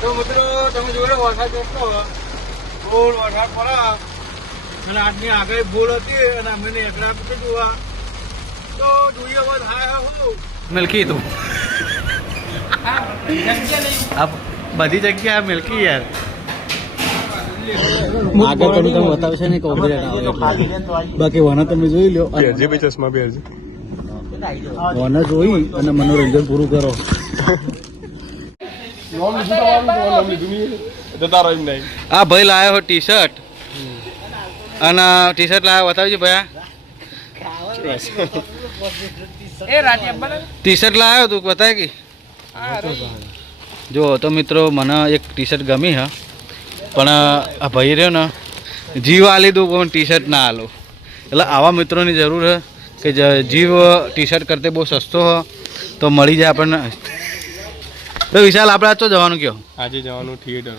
તો મિત્રો તમે જોઈ લો વરસાદ કેટલો ફૂલ વરસાદ પડે અને આજની આગળ ભૂલ હતી અને અમે એકડા પૂછી જોવા તો જોઈએ હવે થાય હું મિલકી તું બધી જગ્યા મિલકી યાર આગળ તમે બતાવશે ને કોમ્પ્યુટર બાકી વના તમે જોઈ લો ચશ્મા બેરજી વના જોઈ અને મનોરંજન પૂરું કરો આ ભાઈ લાયો હો ટી શર્ટ અને ટી શર્ટ લાવ્યો બતાવજો ભાઈ ટી શર્ટ લાવ્યો તું બતાય કે જો તો મિત્રો મને એક ટી શર્ટ ગમી હા પણ આ ભાઈ રહ્યો ને જીવ આલી દઉં પણ ટી શર્ટ ના આલો એટલે આવા મિત્રોની જરૂર છે કે જીવ ટી શર્ટ કરતે બહુ સસ્તો હો તો મળી જાય આપણને તો વિશાલ આપણે ચો જવાનું કયો આજે જવાનું થિયેટર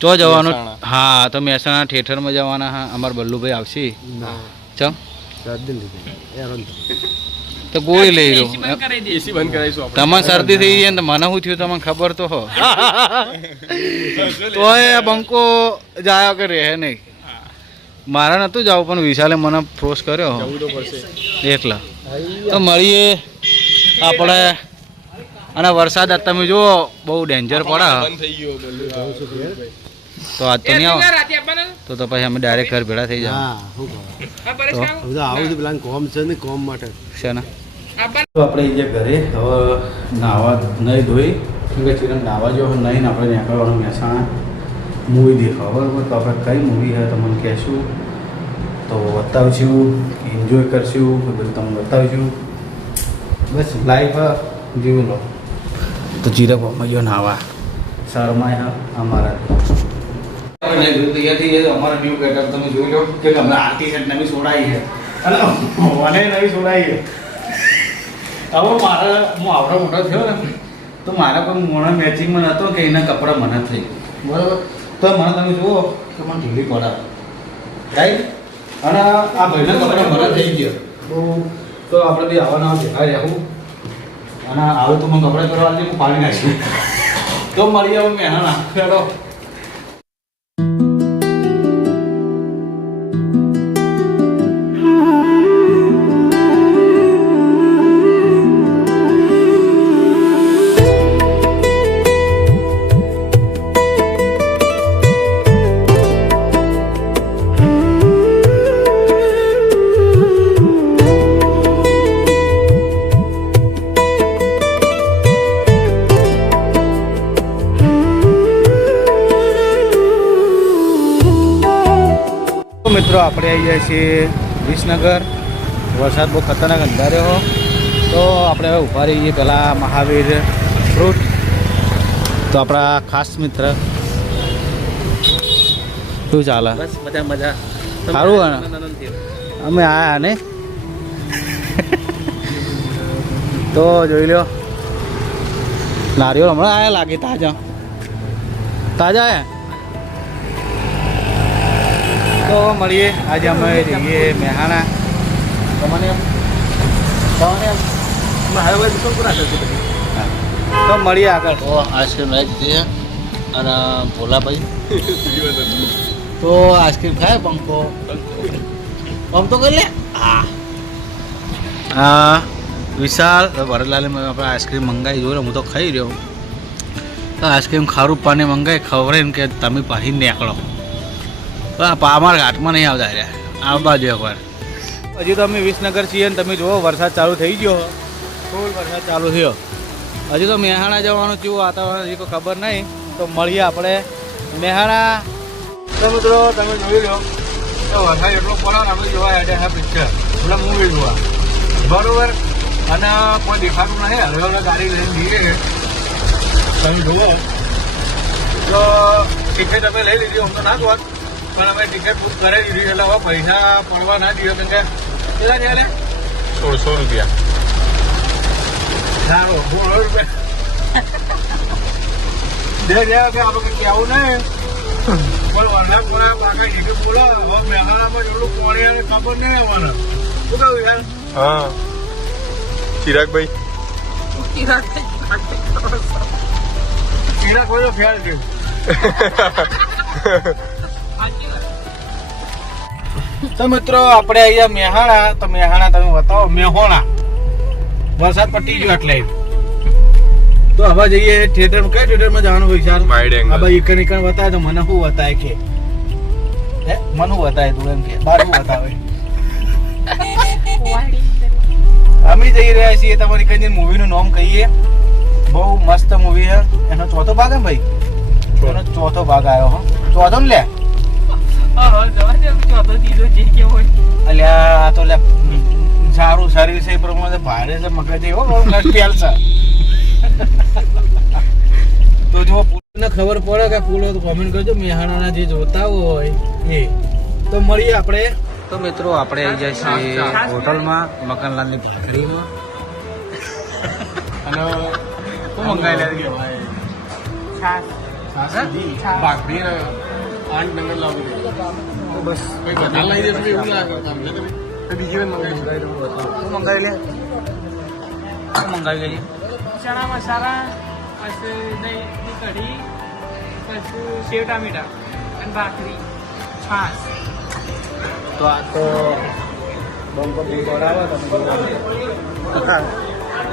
ચો જવાનું હા તો મહેસાણા થિયેટરમાં જવાના હા અમારા બલ્લુભાઈ આવશે ચમ તો ગોળી લઈ રહ્યો એસી બંધ કરાવીશું તમારે શરદી થઈ જાય ને મને શું થયું તમને ખબર તો હો તો એ બંકો જાય કે રહે નહીં મારા નહોતું જવું પણ વિશાલે મને ફોર્સ કર્યો એટલા તો મળીએ આપણે અને વરસાદ તમે જુઓ બહુ ડેન્જર પડે તો આજ તો નહીં આવો તો પછી અમે ડાયરેક્ટ ઘર ભેળા થઈ જાય કોમ માટે છે ને તો આપણે જે ઘરે હવે નાવા નહીં ધોઈ ચિરન નાવા જો નહીં ને આપણે નીકળવાનું મહેસાણા મૂવી દેખાવ બરાબર તો આપણે કઈ મૂવી છે તમને કહેશું તો બતાવશું એન્જોય કરશું બધું તમને બતાવશું બસ લાઈફ જીવ લો તો ચિરપમાં જો નાવા શર્માય હા અમારા આપણે તૈયાર થઈ જાય અમારા ન્યૂ ગેટઅપ તમે જોઈ લો કે અમે આરતી સેટ નવી છોડાવી છે અને મને નવી છોડાવી છે હવે મારા હું આવડો મોટો થયો ને તો મારા પણ મોણા મેચિંગમાં નહોતો કે એના કપડાં મને થઈ બરાબર તો મને તમે જુઓ કે મને ઢીલી પડા રાઈટ અને આ ભાઈના કપડાં મને થઈ ગયા બહુ તો આપણે બી આવવાના ભેગા રહેવું અને આવે તો મને કપડાં કરવા હું પાડી નાખીશું તો મળી આવું મહેનત ખેડો મિત્રો આપણે આવી જાય છીએ વિસનગર વરસાદ બહુ ખતરનાક અંધાર્યો હો તો આપણે હવે ઊભા રહીએ પહેલાં મહાવીર ફ્રૂટ તો આપણા ખાસ મિત્ર શું ચાલે બસ મજા મજા સારું અમે આયા ને તો જોઈ લો નારિયેળ હમણાં આયા લાગે તાજા તાજા આયા તો મળીએ આજે અમે જઈએ મહેસાણા તમને તો મળીએ આગળ તો આઈસ્ક્રીમ લાવી દીધી અને ભોલાભાઈ તો આઈસ્ક્રીમ ખાય પંખો આમ તો કરી લે હા વિશાલ ભરતલાલે આપણે આઈસ્ક્રીમ મંગાવી જોયું હું તો ખાઈ રહ્યો તો આઈસ્ક્રીમ ખારું પાણી મંગાવી ખવડે ને કે તમે પાછી નીકળો અમારા ઘાટમાં નહીં આવતા રહ્યા આ બાજુ એકવાર હજી તો અમે વિસનગર છીએ ને તમે જુઓ વરસાદ ચાલુ થઈ ગયો ફૂલ વરસાદ ચાલુ થયો હજી તો મહેસાણા જવાનું થયું વાતાવરણ હજી કોઈ ખબર નહીં તો મળીએ આપણે મહેસાણા તો મિત્રો તમે જોઈ લો તો વરસાદ એટલો પડે ને અમે જોવા આવ્યા છે પિક્ચર એટલે મૂવી જોવા બરોબર અને કોઈ દેખાતું નહીં હવે ગાડી લઈને જઈએ તમે જુઓ તો ટિકિટ અમે લઈ લીધી અમને ના જોવા પણ અમે ટિકિટ બુક કરાવી દીધી એટલે હવે પૈસા પડવા ના દઈએ કેમ કે કેટલા થયા 1600 રૂપિયા સારું 16 રૂપિયા દે રહ્યા કે આપણે કંઈ આવું નહીં પણ વરસાદ પડે બાકી ટિકિટ બોલો હવે મહેસાણામાં જેટલું પાણી અને ખબર નહીં આવવાના શું કહ્યું યાર હા ચિરાગભાઈ ચિરાગ કોઈ ફેર છે તો મિત્રો આપણે અહીંયા મેહાણા, તો મેહાણા તમે બતાવો. મેહોણા વરસાદ પટી ગયો એટલે તો હવે જઈએ થિયેટર. કઈ થિયેટરમાં જવાનું વિચાર? આ ભાઈ એક નીકળ બતાવે તો મને શું બતાવે કે મને શું બતાવે તું એમ કે બાર શું બતાવે. અમે જઈ રહ્યા છીએ તમારી કઈ મૂવી નું નામ કહીએ. બહુ મસ્ત મૂવી છે. એનો ચોથો ભાગ હે ભાઈ, એનો ચોથો ભાગ આવ્યો હો. ચોથો ને લે અલ્યા આ તો લે સારું સર્વિસ એ પ્રમાણે ભારે છે મગજ એવો ફેલ છે. તો જો પૂરને ખબર પડે કે પૂરો તો કોમેન્ટ કરજો. મેહાણાના જે જોતા હોય એ તો મળીએ આપણે. તો મિત્રો આપણે આવી જાય છીએ હોટલમાં, મકનલાલની ભાખરીમાં. અને શું મંગાવી લે ભાખરી 8 ડંગર લાવી બસ બધા લઈ દેશું એવું લાગે બીજી વાર મંગાવી શું મંગાવી લે? શું મંગાવી લઈએ? ચણા મસાલા, પછી દહીં કઢી, પછી સેવ ટામેટા અને ભાખરી, છાશ. તો આ તો બમ્પર આવે તમે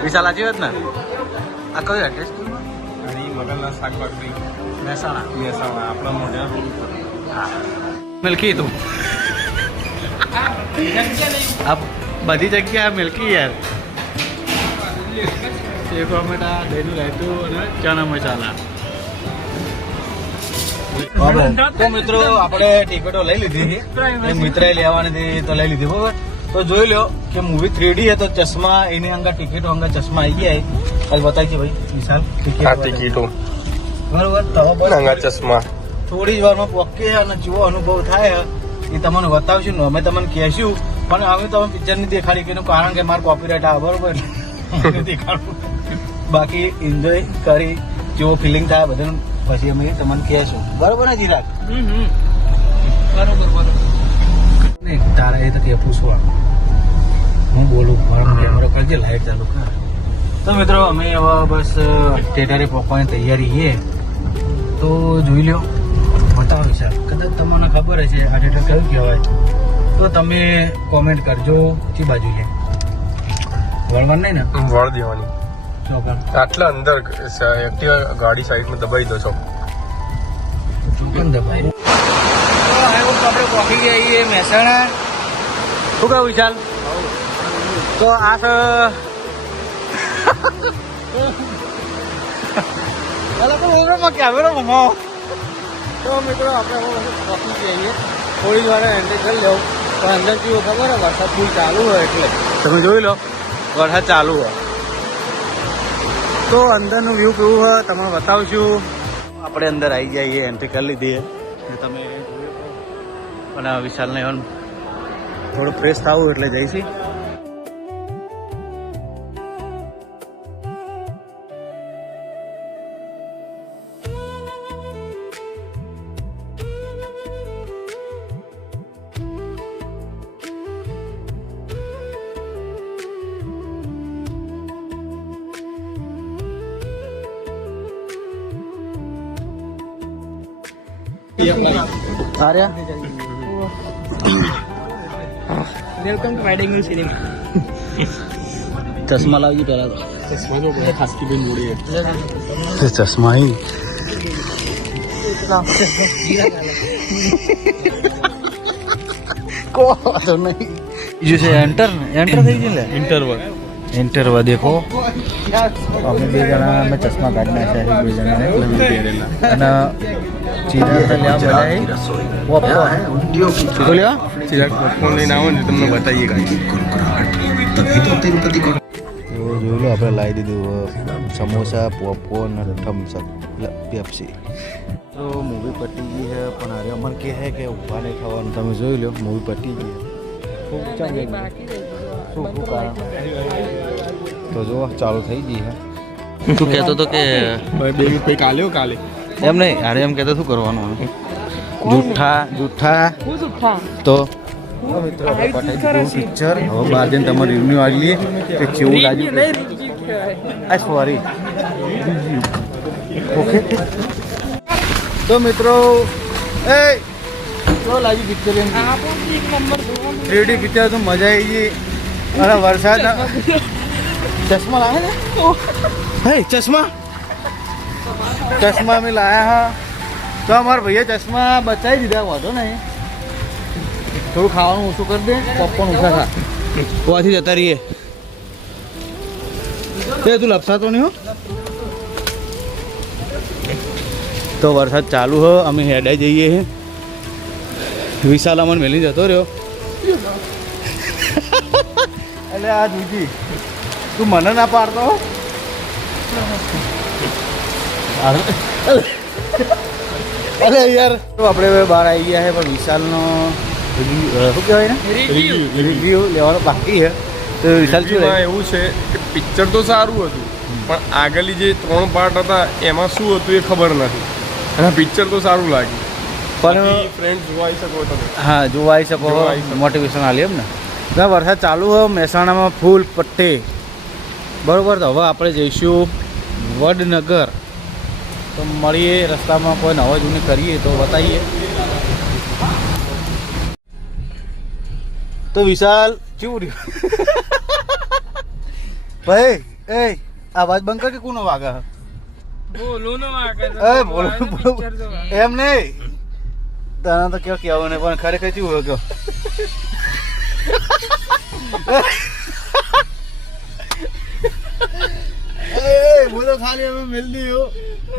વિશાલ સાચી વાત ને? આ કયું એડ્રેસ? મગનના શાક ભાખરી મહેસાણા. આપણા મોઢા મિલ્કી તું આ બધી જગ્યા મિલ્કી યાર. સેવ ટોમેટા, દહીંનું રાયતું અને ચણા મસાલા. તો મિત્રો આપણે ટિકિટો લઈ લીધી છે. મિત્રએ લેવાની હતી તો લઈ લીધી બરોબર. તો જોઈ લો કે મૂવી 3D है તો ચશ્મા એની અંગા ટિકિટો અંગા ચશ્મા આવી ગયા. કાલ બતાવી છે ભાઈ વિશાલ ટિકિટો બરોબર. તો નાના ચશ્મા થોડી જ વારમાં પોકે અને જેવો અનુભવ થાય એ તમને બતાવશું ને અમે તમને કહેશું. પણ અમે તમે પિક્ચર ની દેખાડી કે કારણ કે મારે કોપીરાઇટ આવે બરોબર દેખાડવું. બાકી એન્જોય કરી જેવો ફિલિંગ થાય બધું પછી અમે તમને કહેશું બરોબર ને ચિરાગ? બરોબર. નહીં તારા એ તો કે પૂછવા હું બોલું મારો કેમેરો કરજે, લાઈટ ચાલુ કર. તો મિત્રો અમે હવે બસ થિયેટરે પહોંચવાની તૈયારી છે. તો જોઈ લો બતાવો વિચાર. કદાચ તમને ખબર હશે આ થિયેટર કયું કહેવાય તો તમે કોમેન્ટ કરજો. કઈ બાજુ છે? વળવાનું નહીં ને? વળ દેવાની ચોકન આટલા અંદર એક્ટિવા ગાડી સાઈડમાં દબાઈ દો છો. ચોકન દબાઈ. આપણે પહોંચી ગયા છીએ મહેસાણા. શું કહું વિશાલ? તો આ કેમેરો મમાવો. તો મિત્રો આપણે પહોંચી જઈએ. થોડી વાર એન્ટ્રી કરી લો. પણ અંદર કેવું ખબર હોય વરસાદ ફૂલ ચાલુ હોય એટલે તમે જોઈ લો વરસાદ ચાલુ હોય. તો અંદરનું વ્યૂ કેવું હોય તમને બતાવશું. આપણે અંદર આવી જઈએ, એન્ટ્રી કરી લીધી તમે જોયું. અને વિશાલને થોડું ફ્રેશ થવું એટલે જઈશી. Welcome to riding new cinema. ચશ્મા લાવજો પેલા તો. ખાસકી બેન જોડી ચશ્મા કો તો નહીં. બીજું છે એન્ટર થઈ ગયું. એન્ટરવા દેખો અમે બે જણા અમે ચશ્મા કાઢી નાખ્યા છે. બે જણાને અને પોપકોર્ન લઈને આવો ને તમને બતાવીએ કાંઈ. જોઈ લો આપણે લાવી દીધું સમોસા, પોપકોર્ન અને થમ્સઅપ, પેપ્સી. તો મૂવી પતી ગઈ છે પણ હવે અમને કહે છે કે ઊભા નહીં ખાવાનું. તમે જોઈ લો મૂવી પતી ગઈ શું કારણ તો જો ચાલુ થઈ ગઈ છે. તું કહેતો હતો કે 2 મિનિટ પછી કાલે એમ નહીં અરે એમ કહેતો શું કરવાનું જૂઠા તો મિત્રો પિક્ચર હવે બહાર જઈને તમારે રિવ્યુ આવી લઈએ કે કેવું લાગ્યું. સોરી ઓકે તો મિત્રો એ કેવો લાગ્યું પિક્ચર એમ આ પણ એક નંબર જોવાનું 3D પિક્ચર તો મજા આવી ગઈ અને વરસાદ ચશ્મા લાવે ને હે ચશ્મા અમે લાયા હા તો અમારા ભૈયા ચશ્મા બચાવી દીધા વાંધો નહીં થોડું ખાવાનું ઓછું કરી દે પોપકોર્ન ઓછા ખા ત્યાંથી જતા રહીએ તે તું લપસાતો નહીં હો તો વરસાદ ચાલુ હો અમે હેડાઈ જઈએ હે વિશાલ અમન મેલી જતો રહ્યો એટલે આ દૂજી તું મને ના પાડતો અરે યાર તો આપણે બહાર આવી ગયા છે પણ વિશાલનો શું કહેવાય ને રિવ્યુ લેવાનો બાકી છે તો વિશાલ શું એવું છે કે પિક્ચર તો સારું હતું પણ આગળની જે 3 પાર્ટ હતા એમાં શું હતું એ ખબર નથી અને પિક્ચર તો સારું લાગ્યું પણ ફ્રેન્ડ જોઈ શકો તમે હા જોવાઈ શકો મોટિવેશન આલી એમ ને ના વરસાદ ચાલુ હોય મહેસાણામાં ફૂલ પટ્ટે બરાબર તો હવે આપણે જઈશું વડનગર તો મળીએ રસ્તામાં કોઈ નવા જૂની કરીએ તો બતાવીએ તો વિશાલ કેવું રહ્યું ભાઈ એ અવાજ બંધ કર કે કોનો વાગા બોલો નો વાગે એ બોલો એમ નહીં તને તો કેવું કહેવું નહીં પણ ખરેખર શું હોય કહો બોલો ખાલી અમે મેલ દીધો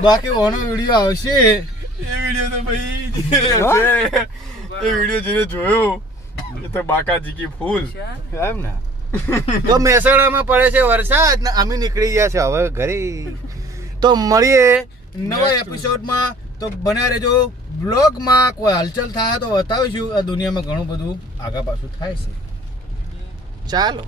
બાકી ઓનો વિડીયો આવશે એ વિડીયો તો ભાઈ એ વિડીયો જેને જોયો એ તો બાકાજી કી ફૂલ એમ ને તો મહેસાણામાં પડે છે વરસાદ ને અમે નીકળી ગયા છે હવે ઘરે તો મળીએ નવા એપિસોડમાં તો બન્યા રહેજો બ્લોગમાં કોઈ હલચલ થાય તો બતાવીશું આ દુનિયામાં ઘણું બધું આગા પાછું થાય છે ચાલો